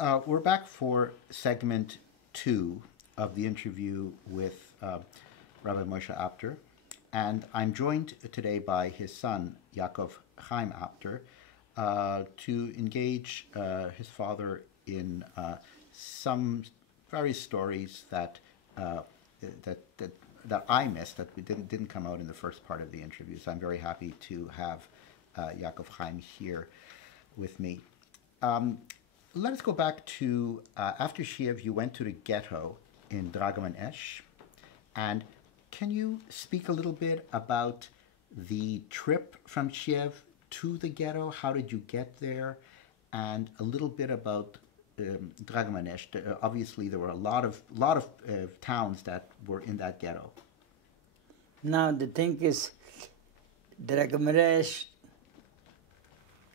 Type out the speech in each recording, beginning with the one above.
We're back for segment 2 of the interview with Rabbi Moshe Apter, and I'm joined today by his son, Yaakov Chaim Apter, to engage his father in some various stories that I missed, that we didn't come out in the first part of the interview. So I'm very happy to have Yaakov Chaim here with me. Let us go back to after Shiev, you went to the ghetto in Dragoman Esh, and can you speak a little bit about the trip from Shiev to the ghetto? How did you get there? And a little bit about Dragoman Esh. Obviously, there were a lot of towns that were in that ghetto. Now the thing is, Dragoman Esh,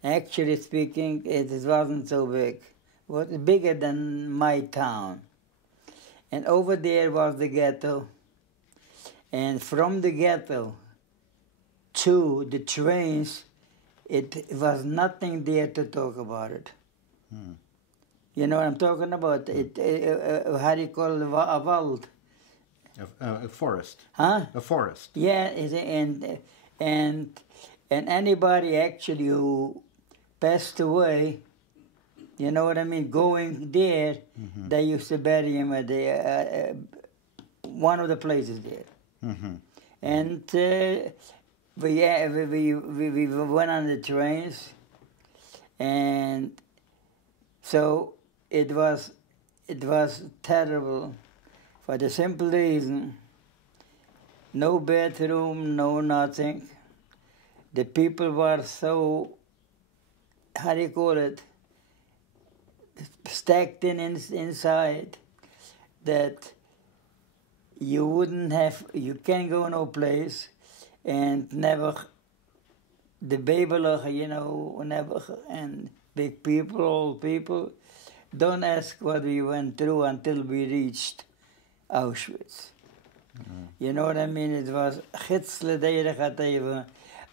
actually speaking, it wasn't so big. It was bigger than my town. And over there was the ghetto. And from the ghetto to the trains, it was nothing there to talk about it. You know what I'm talking about? How do you call it? A wald. A forest. Huh? A forest. Yeah, and anybody actually who passed away, you know what I mean, going there, they used to bury him at one of the places there. And we went on the trains, and so it was terrible for the simple reason, no bathroom, no nothing. The people were so, how do you call it, stacked inside that you can't go no place, and never, the baby, you know, never, and big people, old people, don't ask what we went through until we reached Auschwitz. You know what I mean? It was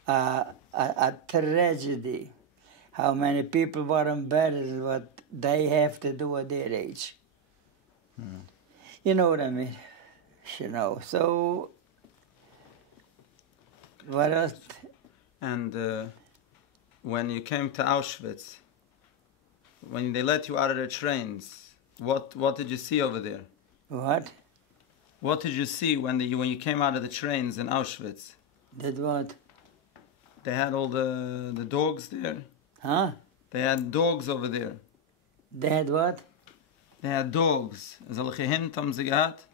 a tragedy. How many people were embarrassed what they have to do at their age. You know what I mean? You know, so what else? And when you came to Auschwitz, when they let you out of the trains, what did you see over there? What? What did you see when you came out of the trains in Auschwitz? Did what? They had all the dogs there. Huh? They had dogs over there. They had what? They had dogs. Solche Hunde haben sie gehabt?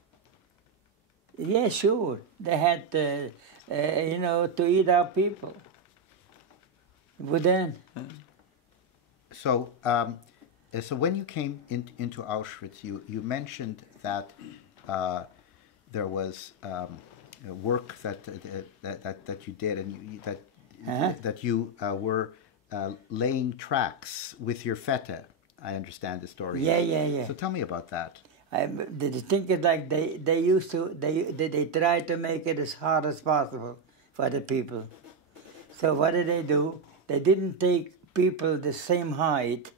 Yeah, sure. They had, you know, to eat our people. But then. So, so when you came into Auschwitz, you mentioned that there was work that you did, and that you were laying tracks with your feta. I understand the story. Yeah. So tell me about that. The thing is, like, they used to, they tried to make it as hard as possible for the people. So what did they do? They didn't take people the same height.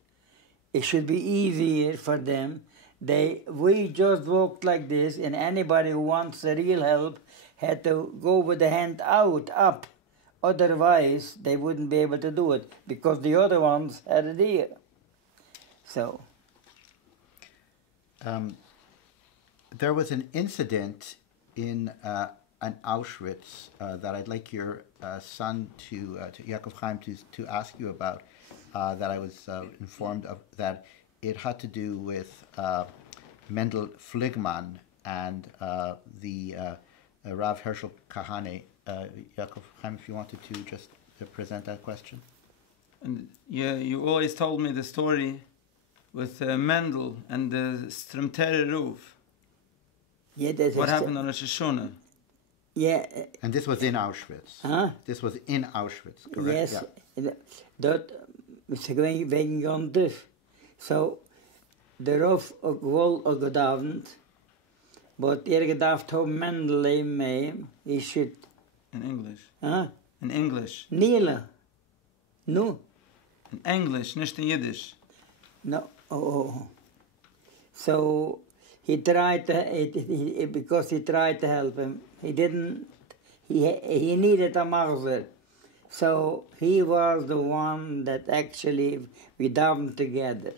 It should be easier for them. We just walked like this, and anybody who wants the real help had to go with the hand out, up. Otherwise, they wouldn't be able to do it, because the other ones had it here. So. There was an incident in an Auschwitz that I'd like your son, to Yaakov Chaim, to ask you about, that I was informed of, that it had to do with Mendel Fligman and the Rav Herschel Kahane. Yaakov Chaim, if you wanted to just present that question. And yeah, you always told me the story with Mendel and the Strumtere roof. Yeah, what happened on Rosh Hashanah? Yeah. And this was in Auschwitz. Huh? This was in Auschwitz, correct? Yes. Yeah. Dat was wegen Yontif. So, the roof wol gedavend, but gedacht haben Mendel mee, he should. In English. Huh? In English. Niela. No. In English, nicht in Yiddish. No. Oh. So he tried to, because he tried to help him. He didn't, he needed a machzer. So he was the one that actually, we davened together,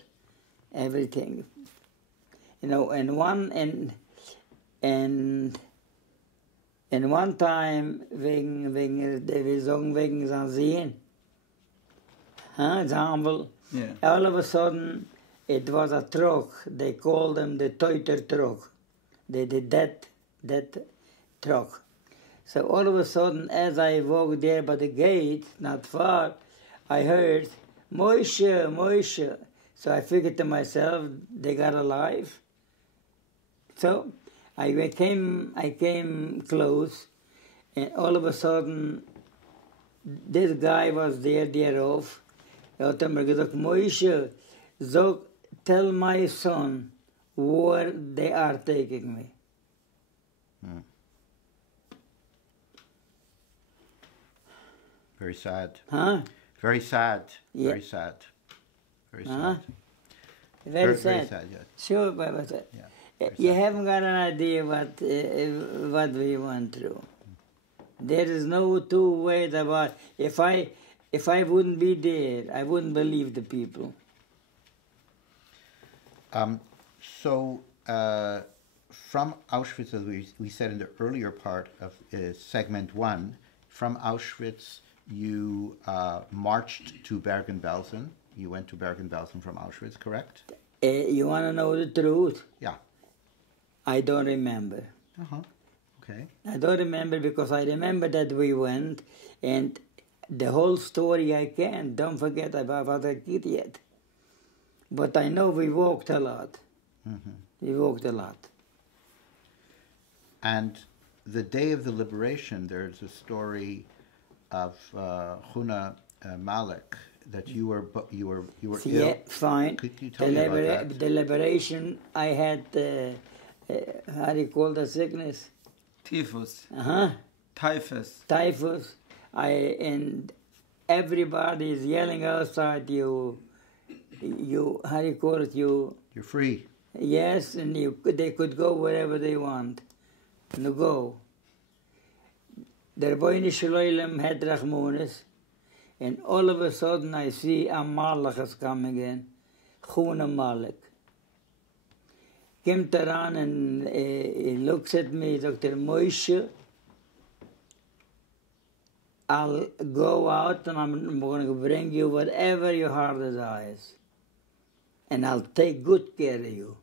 everything. You know, and one time, wir sagen wegen sein Sehen, Yeah. all of a sudden, it was a truck. They called them the Teuter truck, the dead truck. So all of a sudden, as I walked there by the gate, not far, I heard, Moshe, Moshe. So I figured to myself, they got alive. So I came close, and all of a sudden, this guy was there off. Er hat mir gesagt, Moshe, so tell my son where they are taking me. Very sad. Huh? Very sad. Yeah. Very sad. Very sad. Huh? Very sad. Very sad, yes. Sure, but Yeah. Very you sad. haven't got an idea what we went through. There is no two ways about. If I wouldn't be there, I wouldn't believe the people. So, from Auschwitz, as we said in the earlier part of segment 1, from Auschwitz, you marched to Bergen-Belsen. You went to Bergen-Belsen from Auschwitz, correct? You want to know the truth? Yeah. I don't remember. Uh-huh. Okay. I don't remember because I remember that we went, and the whole story I can't. Don't forget about what I did yet. But I know we walked a lot. Mm-hmm. We walked a lot. And the day of the liberation, there's a story of Huna Malek that you were Yeah, ill. fine. Could you tell me about that? The liberation, I had, how do you call the sickness? Typhus. Uh-huh. Typhus. Typhus. And everybody is yelling outside, you, how do you call it, you... You're free. Yes, and they could go wherever they want. To go. Der Boine Shalom had Rachmonis, and all of a sudden I see a Malach is coming in, Chuna Malek. Comes around and he looks at me, Dr. Moshe, I'll go out and I'm going to bring you whatever your heart desires. And I'll take good care of you.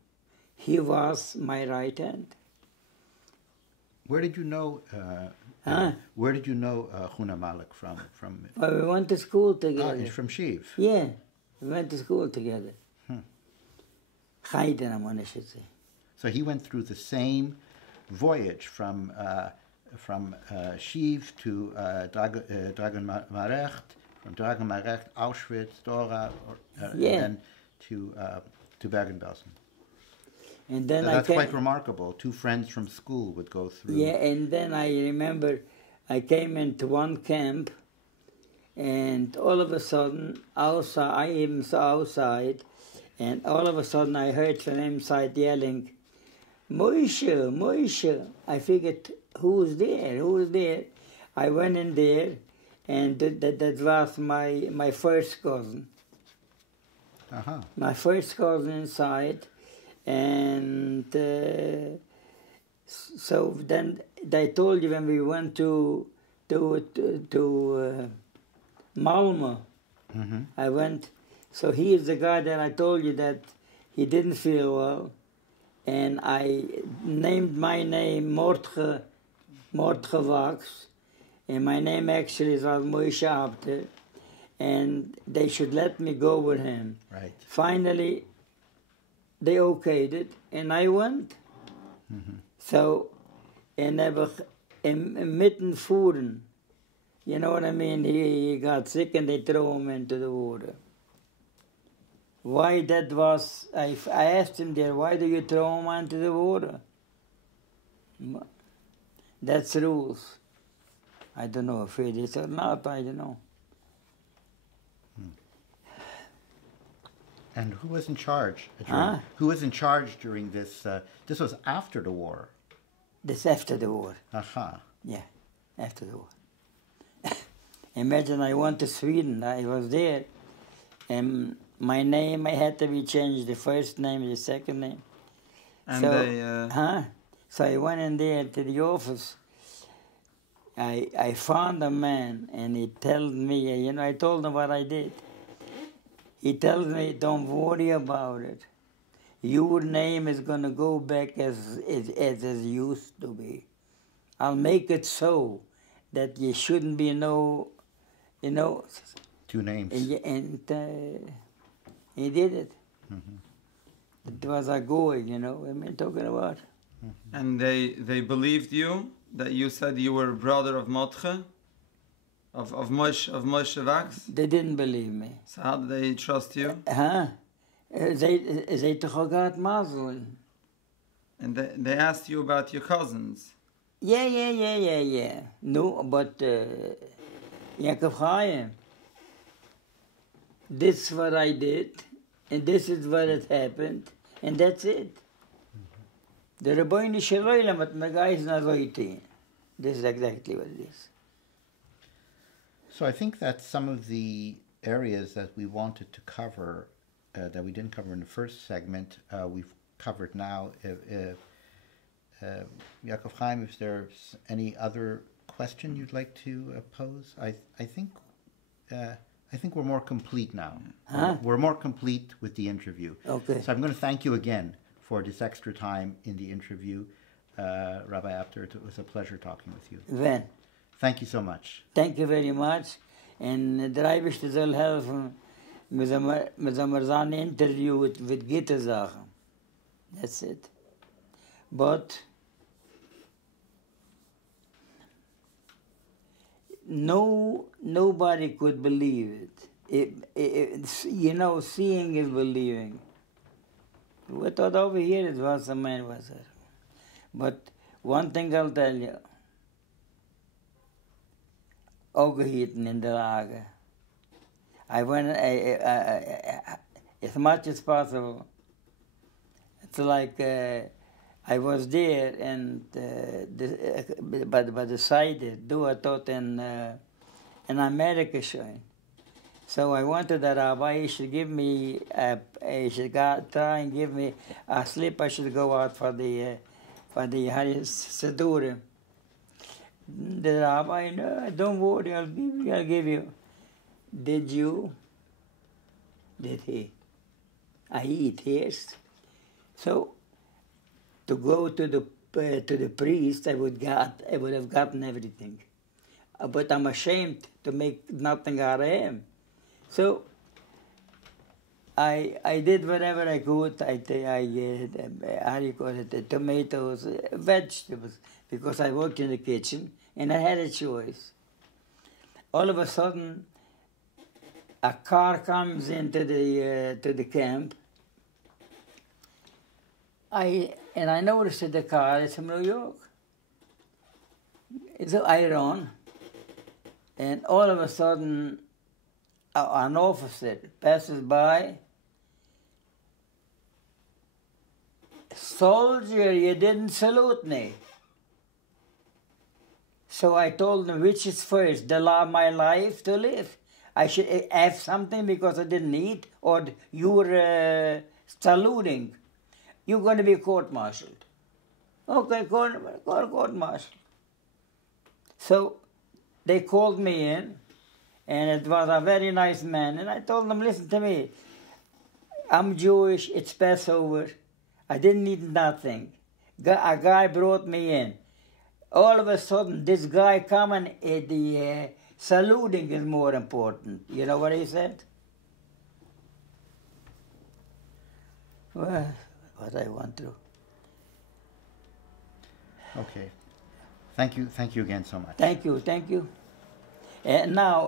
He was my right hand. Where did you know? Huh? Where did you know Huna Malek from? Well, we went to school together. He's from Shiv. Yeah, we went to school together. Chayden, I should say. So he went through the same voyage from Shiv to Dragon Marecht, from Dragon Marecht, Auschwitz, Dora, Yeah. and then to Bergen-Belsen. And then So I that's came, quite remarkable. Two friends from school would go through. yeah, and then I remember I came into one camp, and all of a sudden, outside, I even saw outside, and all of a sudden I heard from inside yelling, Moshe, Moshe. I figured, who's there? Who's there? I went in there, and that was my first cousin. Uh-huh. My first cousin inside, and so then I told you when we went to Malmö, Mm-hmm. I went. So he is the guy that I told you that he didn't feel well, and I named my name Mordge Wax, and my name actually was Moshe Apter, and they should let me go with him. Right. Finally, they okayed it, and I went. Mm-hmm. So, and mitten voeren, you know what I mean? He got sick and they threw him into the water. Why that was, I asked him there, why do you throw him into the water? That's rules. I don't know if it is or not, I don't know. And who was in charge? Huh? Who was in charge during this? This was after the war. This after the war. Aha. Yeah, after the war. Imagine I went to Sweden. I was there, and my name I had to be changed. The first name, the second name. And so, they, So I went in there to the office. I found a man, and he told me, I told him what I did. He tells me, don't worry about it. Your name is going to go back as it used to be. I'll make it so that you shouldn't be Two names. And he did it. It was a goal, I'm talking about. and they believed you, that you said you were brother of Motche, of Moshe Vax? They didn't believe me. So how did they trust you? They toch got mazel. And they asked you about your cousins. Yeah. No, but Yaakov Chaim, this is what I did, and this is what had happened, and that's it. The Rabbi Shalom at Megais Nazoiti. This is exactly what it is. So I think that some of the areas that we wanted to cover, that we didn't cover in the first segment, we've covered now. Yaakov Chaim, if there's any other question you'd like to pose, I think we're more complete now. We're more complete with the interview. Okay. So I'm going to thank you again for this extra time in the interview, Rabbi Apter. It was a pleasure talking with you. When? Thank you so much. Thank you very much. And der Eibischte soll helfen, mit einem Interview with Gitte Sachen. That's it. But nobody could believe it. Seeing is believing. We thought over here it was a man was there. But one thing I'll tell you, overheating in the lager. I went as much as possible. It's like I was there and by the side do I thought in America showing. So I wanted the Rabbi should give me he should try and give me a slip. I should go out for the Siddur. The Rabbi, no, don't worry, I'll give you. Did you? Did he? I eat, yes. So to go to the priest, I would have gotten everything, but I'm ashamed to make nothing out of him. So I did whatever I could. I how do you call it? The tomatoes, vegetables, because I worked in the kitchen and I had a choice. All of a sudden, a car comes into the camp. I noticed that the car is from New York. It's an iron, and all of a sudden, an officer passes by. Soldier, you didn't salute me. So I told him, which is first, my life to live? I should have something because I didn't eat, or you were saluting. You're going to be court-martialed. Okay, court-martialed. So they called me in, and it was a very nice man. And I told them, listen to me, I'm Jewish, it's Passover. I didn't eat nothing. A guy brought me in. All of a sudden, this guy coming, the saluting is more important. You know what he said? Well, what I went through. Okay. Thank you again so much. Thank you. And now,